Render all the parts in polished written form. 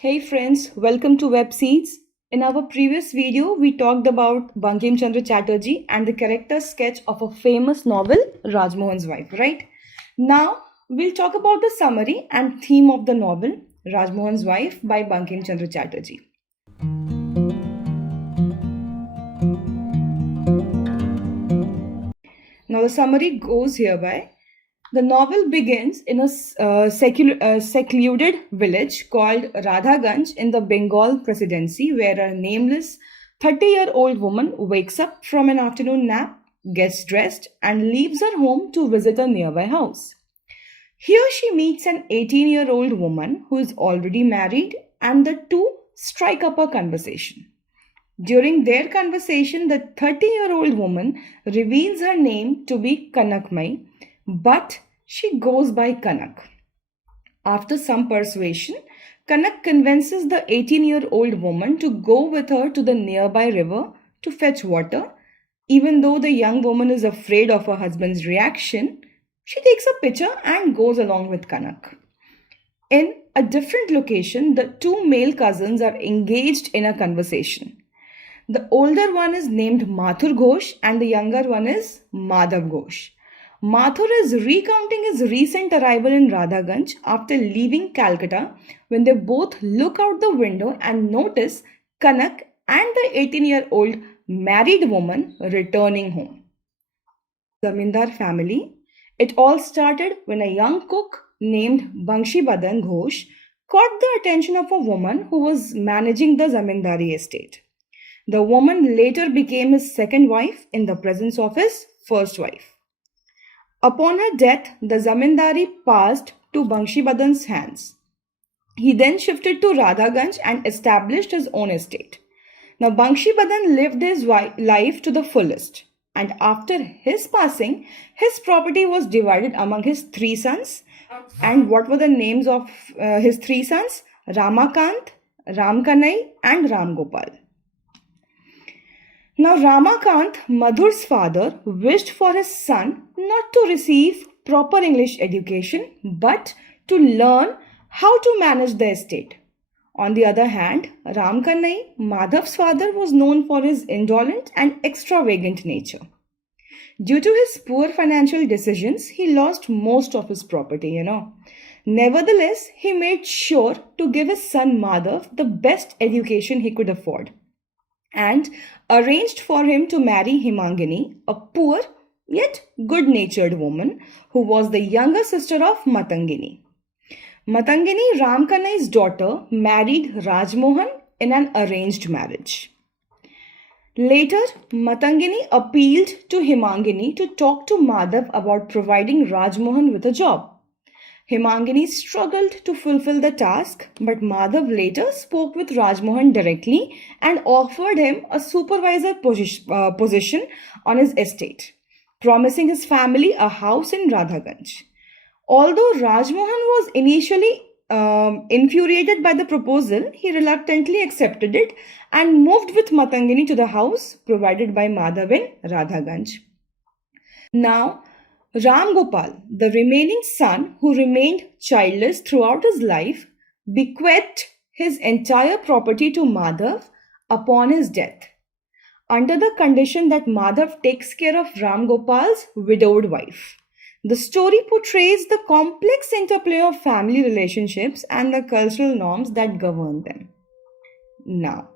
Hey friends, welcome to Web Seeds. In our previous video, we talked about Bankim Chandra Chatterjee and the character sketch of a famous novel, Rajmohan's Wife, right? Now, we'll talk about the summary and theme of the novel, Rajmohan's Wife by Bankim Chandra Chatterjee. Now, the summary goes hereby. The novel begins in a secluded village called Radhaganj in the Bengal presidency, where a nameless 30-year-old woman wakes up from an afternoon nap, gets dressed, and leaves her home to visit a nearby house. Here she meets an 18-year-old woman who is already married, and the two strike up a conversation. During their conversation, the 30-year-old woman reveals her name to be Kanakmai, but she goes by Kanak. After some persuasion, Kanak convinces the 18-year-old woman to go with her to the nearby river to fetch water. Even though the young woman is afraid of her husband's reaction, she takes a pitcher and goes along with Kanak. In a different location, the two male cousins are engaged in a conversation. The older one is named Mathur Ghosh and the younger one is Madhav Ghosh. Mathur is recounting his recent arrival in Radhaganj after leaving Calcutta when they both look out the window and notice Kanak and the 18-year-old married woman returning home. Zamindar family. It all started when a young cook named Bangshi Badan Ghosh caught the attention of a woman who was managing the Zamindari estate. The woman later became his second wife in the presence of his first wife. Upon her death, the zamindari passed to Bangshi Badan's hands. He then shifted to Radhaganj and established his own estate. Now, Bangshi Badan lived his life to the fullest, and after his passing, his property was divided among his three sons. And what were the names of his three sons? Ramakant, Ramkanai, and Ramgopal. Now, Ramakant, Madhur's father, wished for his son not to receive proper English education, but to learn how to manage the estate. On the other hand, Ramkanai, Madhav's father, was known for his indolent and extravagant nature. Due to his poor financial decisions, he lost most of his property, Nevertheless, he made sure to give his son Madhav the best education he could afford, and arranged for him to marry Himangini, a poor yet good-natured woman who was the younger sister of Matangini. Matangini, Ramkanai's daughter, married Rajmohan in an arranged marriage. Later, Matangini appealed to Himangini to talk to Madhav about providing Rajmohan with a job. Himangini struggled to fulfill the task, but Madhav later spoke with Rajmohan directly and offered him a supervisor position on his estate, promising his family a house in Radhaganj. Although Rajmohan was initially infuriated by the proposal, he reluctantly accepted it and moved with Matangini to the house provided by Madhav in Radhaganj. Now, Ram Gopal, the remaining son who remained childless throughout his life, bequeathed his entire property to Madhav upon his death, under the condition that Madhav takes care of Ram Gopal's widowed wife. The story portrays the complex interplay of family relationships and the cultural norms that govern them. Now,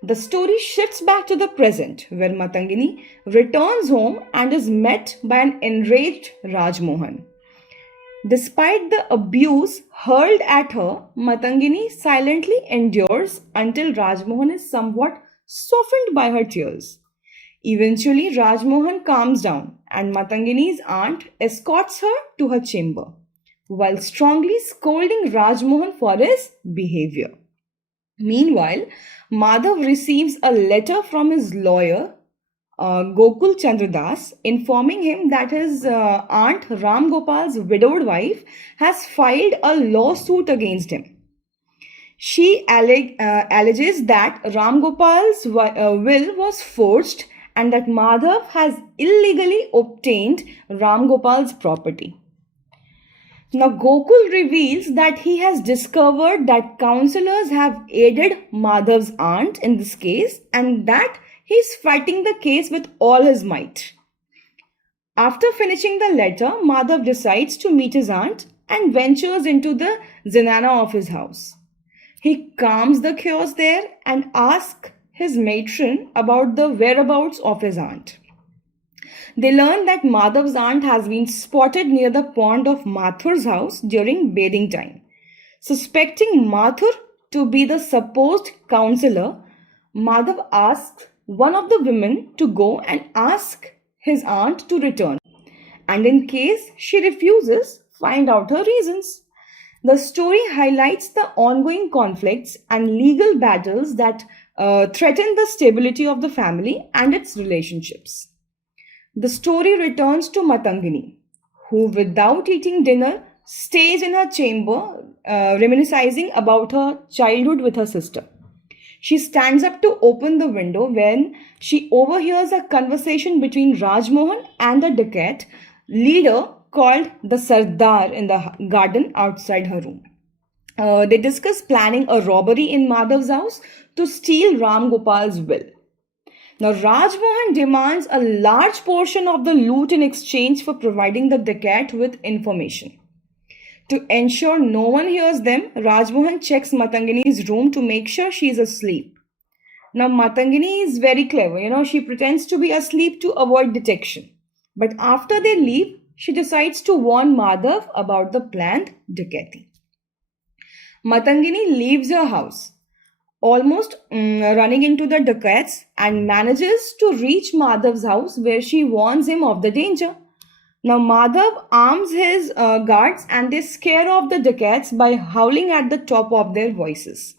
the story shifts back to the present, where Matangini returns home and is met by an enraged Rajmohan. Despite the abuse hurled at her, Matangini silently endures until Rajmohan is somewhat softened by her tears. Eventually, Rajmohan calms down and Matangini's aunt escorts her to her chamber, while strongly scolding Rajmohan for his behavior. Meanwhile, Madhav receives a letter from his lawyer, Gokul Chandradas, informing him that his aunt Ram Gopal's widowed wife has filed a lawsuit against him. She alleges that Ram Gopal's will was forged and that Madhav has illegally obtained Ram Gopal's property. Now, Gokul reveals that he has discovered that counselors have aided Madhav's aunt in this case and that he is fighting the case with all his might. After finishing the letter, Madhav decides to meet his aunt and ventures into the zenana of his house. He calms the chaos there and asks his matron about the whereabouts of his aunt. They learn that Madhav's aunt has been spotted near the pond of Mathur's house during bathing time. Suspecting Mathur to be the supposed counselor, Madhav asks one of the women to go and ask his aunt to return. And in case she refuses, find out her reasons. The story highlights the ongoing conflicts and legal battles that threaten the stability of the family and its relationships. The story returns to Matangini, who, without eating dinner, stays in her chamber, reminiscing about her childhood with her sister. She stands up to open the window when she overhears a conversation between Rajmohan and a dacoit leader called the Sardar in the garden outside her room. They discuss planning a robbery in Madhav's house to steal Ram Gopal's will. Now, Rajmohan demands a large portion of the loot in exchange for providing the dacoit with information. To ensure no one hears them, Rajmohan checks Matangini's room to make sure she is asleep. Now, Matangini is very clever. She pretends to be asleep to avoid detection. But after they leave, she decides to warn Madhav about the planned dacoity. Matangini leaves her house, almost running into the dacoits, and manages to reach Madhav's house where she warns him of the danger. Now, Madhav arms his guards and they scare off the dacoits by howling at the top of their voices.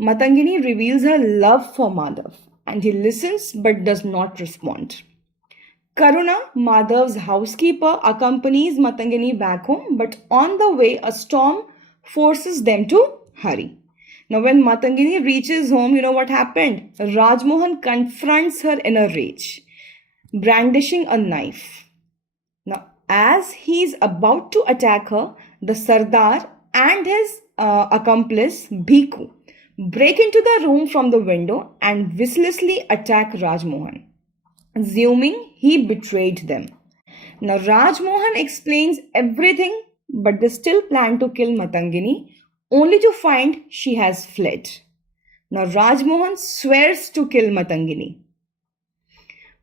Matangini reveals her love for Madhav and he listens but does not respond. Karuna, Madhav's housekeeper, accompanies Matangini back home, but on the way, a storm forces them to hurry. Now, when Matangini reaches home, you know what happened? Rajmohan confronts her in a rage, brandishing a knife. Now, as he is about to attack her, the Sardar and his accomplice, Bhiku, break into the room from the window and viciously attack Rajmohan, assuming he betrayed them. Now, Rajmohan explains everything, but they still plan to kill Matangini, only to find she has fled. Now, Rajmohan swears to kill Matangini.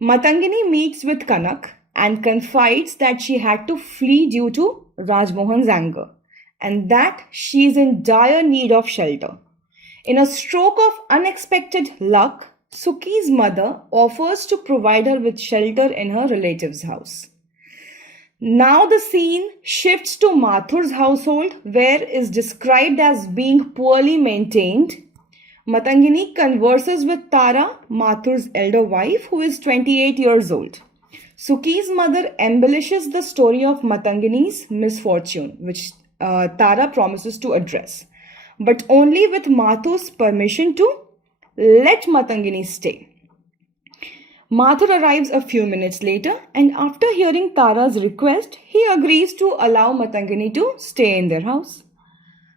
Matangini meets with Kanak and confides that she had to flee due to Rajmohan's anger and that she is in dire need of shelter. In a stroke of unexpected luck, Suki's mother offers to provide her with shelter in her relative's house. Now the scene shifts to Mathur's household, where is described as being poorly maintained. Matangini converses with Tara, Mathur's elder wife, who is 28 years old. Suki's mother embellishes the story of Matangini's misfortune, which Tara promises to address, but only with Mathur's permission to let Matangini stay. Mathur arrives a few minutes later, and after hearing Tara's request, he agrees to allow Matangini to stay in their house.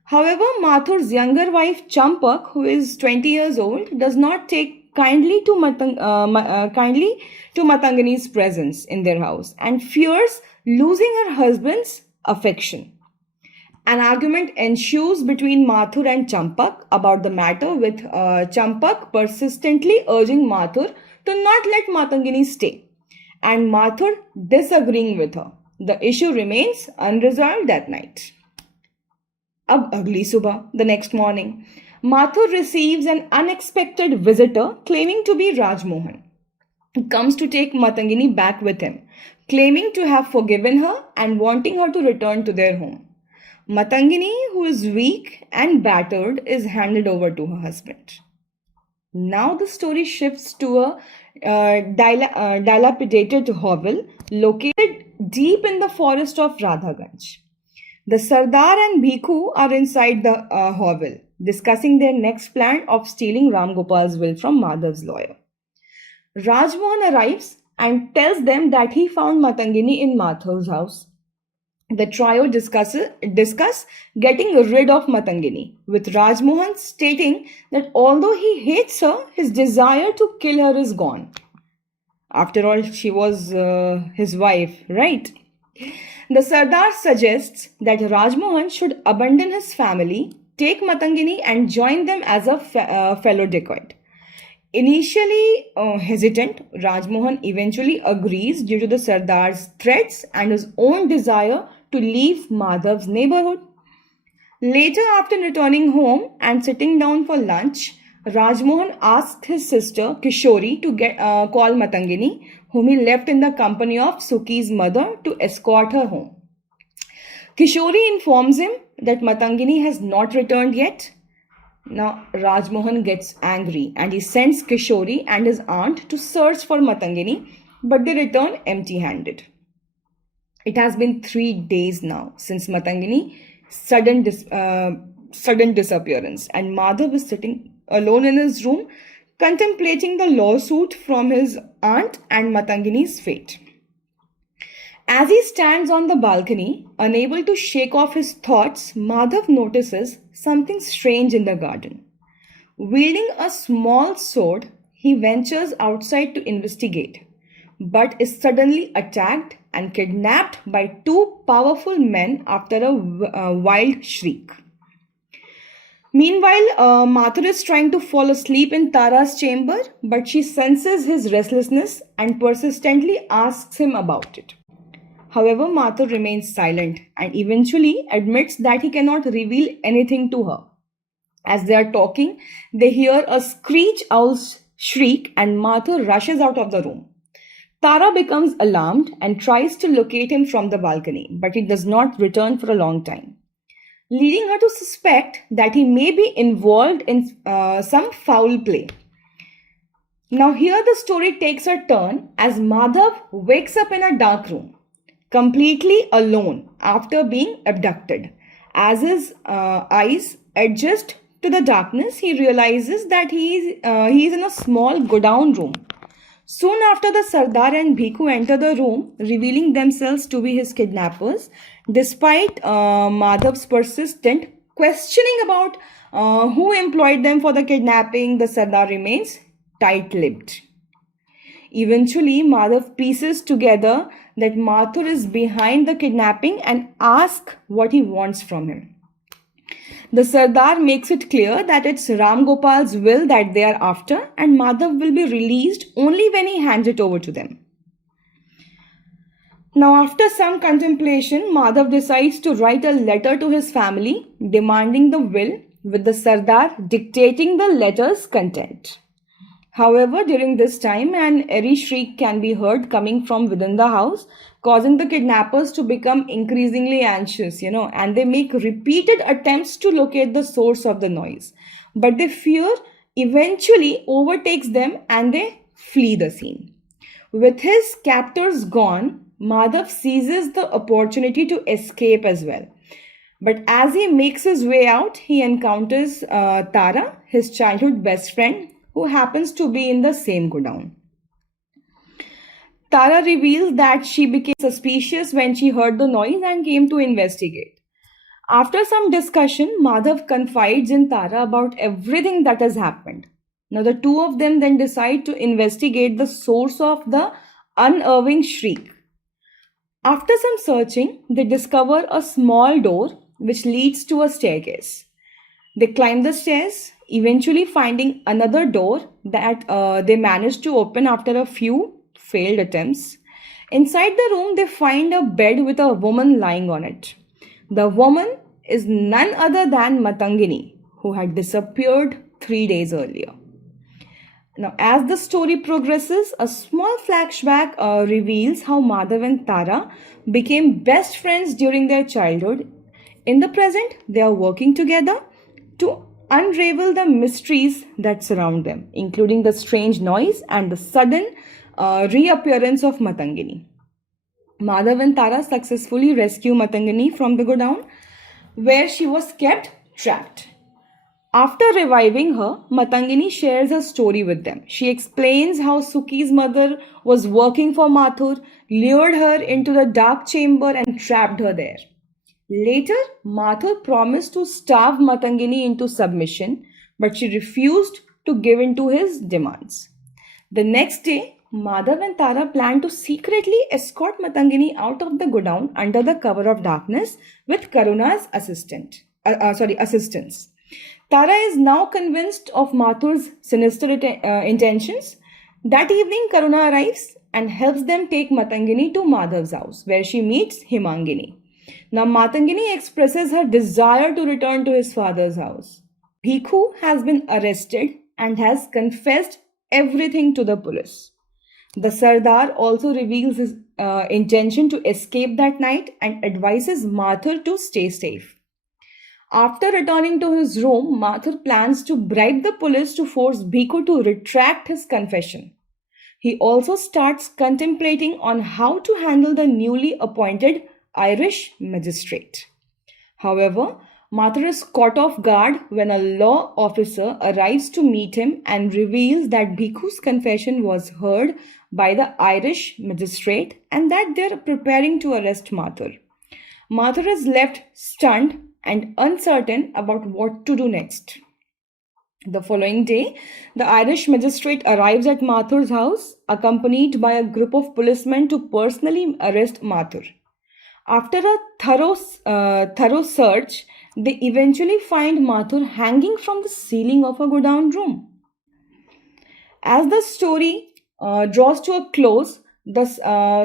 However, Mathur's younger wife Champak, who is 20 years old, does not take kindly to Matangini's presence in their house and fears losing her husband's affection. An argument ensues between Mathur and Champak about the matter, with Champak persistently urging Mathur to not let Matangini stay, and Mathur disagreeing with her. The issue remains unresolved that night. Ab agli subah, the next morning, Mathur receives an unexpected visitor claiming to be Rajmohan. He comes to take Matangini back with him, claiming to have forgiven her and wanting her to return to their home. Matangini, who is weak and battered, is handed over to her husband. Now the story shifts to a dilapidated hovel located deep in the forest of Radhaganj. The Sardar and Bhiku are inside the hovel, discussing their next plan of stealing Ram Gopal's will from Madhav's lawyer. Rajmohan arrives and tells them that he found Matangini in Mathur's house. The trio discuss getting rid of Matangini, with Rajmohan stating that although he hates her, his desire to kill her is gone. After all, she was his wife, right? The Sardar suggests that Rajmohan should abandon his family, take Matangini, and join them as a fellow dacoit. Initially hesitant, Rajmohan eventually agrees due to the Sardar's threats and his own desire to leave Madhav's neighborhood. Later, after returning home and sitting down for lunch, Rajmohan asked his sister Kishori to call Matangini, whom he left in the company of Suki's mother, to escort her home. Kishori informs him that Matangini has not returned yet. Now Rajmohan gets angry and he sends Kishori and his aunt to search for Matangini, but they return empty-handed. It has been 3 days now since Matangini's sudden disappearance, and Madhav is sitting alone in his room contemplating the lawsuit from his aunt and Matangini's fate. As he stands on the balcony, unable to shake off his thoughts, Madhav notices something strange in the garden. Wielding a small sword, he ventures outside to investigate, but is suddenly attacked and kidnapped by 2 powerful men after a wild shriek. Meanwhile, Mathur is trying to fall asleep in Tara's chamber, but she senses his restlessness and persistently asks him about it. However, Mathur remains silent and eventually admits that he cannot reveal anything to her. As they are talking, they hear a screech owl's shriek and Mathur rushes out of the room. Tara becomes alarmed and tries to locate him from the balcony, but he does not return for a long time, leading her to suspect that he may be involved in some foul play. Now here the story takes a turn as Madhav wakes up in a dark room, completely alone after being abducted. As his eyes adjust to the darkness, he realizes that he is in a small godown room. Soon after, the Sardar and Bhiku enter the room, revealing themselves to be his kidnappers. Despite Madhav's persistent questioning about who employed them for the kidnapping, the Sardar remains tight-lipped. Eventually, Madhav pieces together that Mathur is behind the kidnapping and asks what he wants from him. The Sardar makes it clear that it's Ram Gopal's will that they are after, and Madhav will be released only when he hands it over to them. Now, after some contemplation, Madhav decides to write a letter to his family demanding the will, with the Sardar dictating the letter's content. However, during this time, an eerie shriek can be heard coming from within the house, causing the kidnappers to become increasingly anxious, and they make repeated attempts to locate the source of the noise. But their fear eventually overtakes them and they flee the scene. With his captors gone, Madhav seizes the opportunity to escape as well. But as he makes his way out, he encounters Tara, his childhood best friend, who happens to be in the same godown. Tara reveals that she became suspicious when she heard the noise and came to investigate. After some discussion, Madhav confides in Tara about everything that has happened. Now the two of them then decide to investigate the source of the unerring shriek. After some searching, they discover a small door which leads to a staircase. They climb the stairs, eventually finding another door that they manage to open after a few failed attempts. Inside the room, they find a bed with a woman lying on it. The woman is none other than Matangini, who had disappeared 3 days earlier. Now, as the story progresses, a small flashback reveals how Madhav and Tara became best friends during their childhood. In the present, they are working together to unravel the mysteries that surround them, including the strange noise and the sudden reappearance of Matangini. Madhav and Tara successfully rescue Matangini from the godown where she was kept trapped. After reviving her, Matangini shares her story with them. She explains how Suki's mother was working for Mathur, lured her into the dark chamber and trapped her there. Later, Mathur promised to starve Matangini into submission, but she refused to give in to his demands. The next day, Madhav and Tara plan to secretly escort Matangini out of the godown under the cover of darkness with Karuna's assistance. Tara is now convinced of Mathur's sinister intentions. That evening, Karuna arrives and helps them take Matangini to Madhav's house, where she meets Himangini. Now, Matangini expresses her desire to return to his father's house. Bhikhu has been arrested and has confessed everything to the police. The Sardar also reveals his intention to escape that night and advises Mathur to stay safe. After returning to his room, Mathur plans to bribe the police to force Bhikhu to retract his confession. He also starts contemplating on how to handle the newly appointed Irish magistrate. However, Mathur is caught off guard when a law officer arrives to meet him and reveals that Bhikhu's confession was heard by the Irish magistrate and that they are preparing to arrest Mathur. Mathur is left stunned and uncertain about what to do next. The following day, the Irish magistrate arrives at Mathur's house, accompanied by a group of policemen to personally arrest Mathur. After a thorough search, they eventually find Mathur hanging from the ceiling of a godown room. As the story draws to a close, the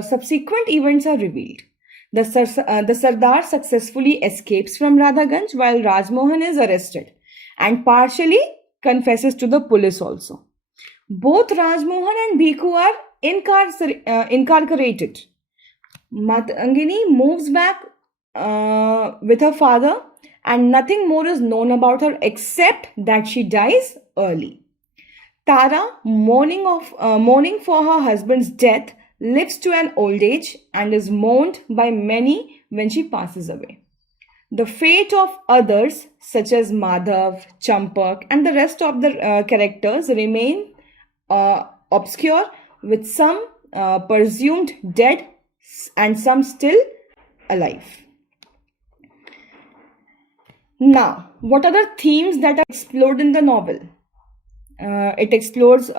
subsequent events are revealed. The Sardar successfully escapes from Radhaganj while Rajmohan is arrested and partially confesses to the police also. Both Rajmohan and Bhikhu are incarcerated. Matangini moves back with her father and nothing more is known about her except that she dies early. Tara, mourning for her husband's death, lives to an old age and is mourned by many when she passes away. The fate of others, such as Madhav, Champak, and the rest of the characters remain obscure, with some presumed dead and some still alive. Now, what are the themes that are explored in the novel? It explores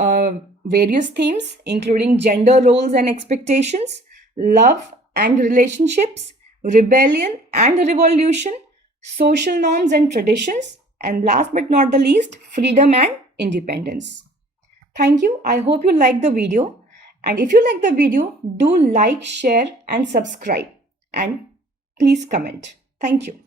various themes, including gender roles and expectations, love and relationships, rebellion and revolution, social norms and traditions, and last but not the least, freedom and independence. Thank you. I hope you liked the video. And if you like the video, do like, share, and subscribe. And please comment. Thank you.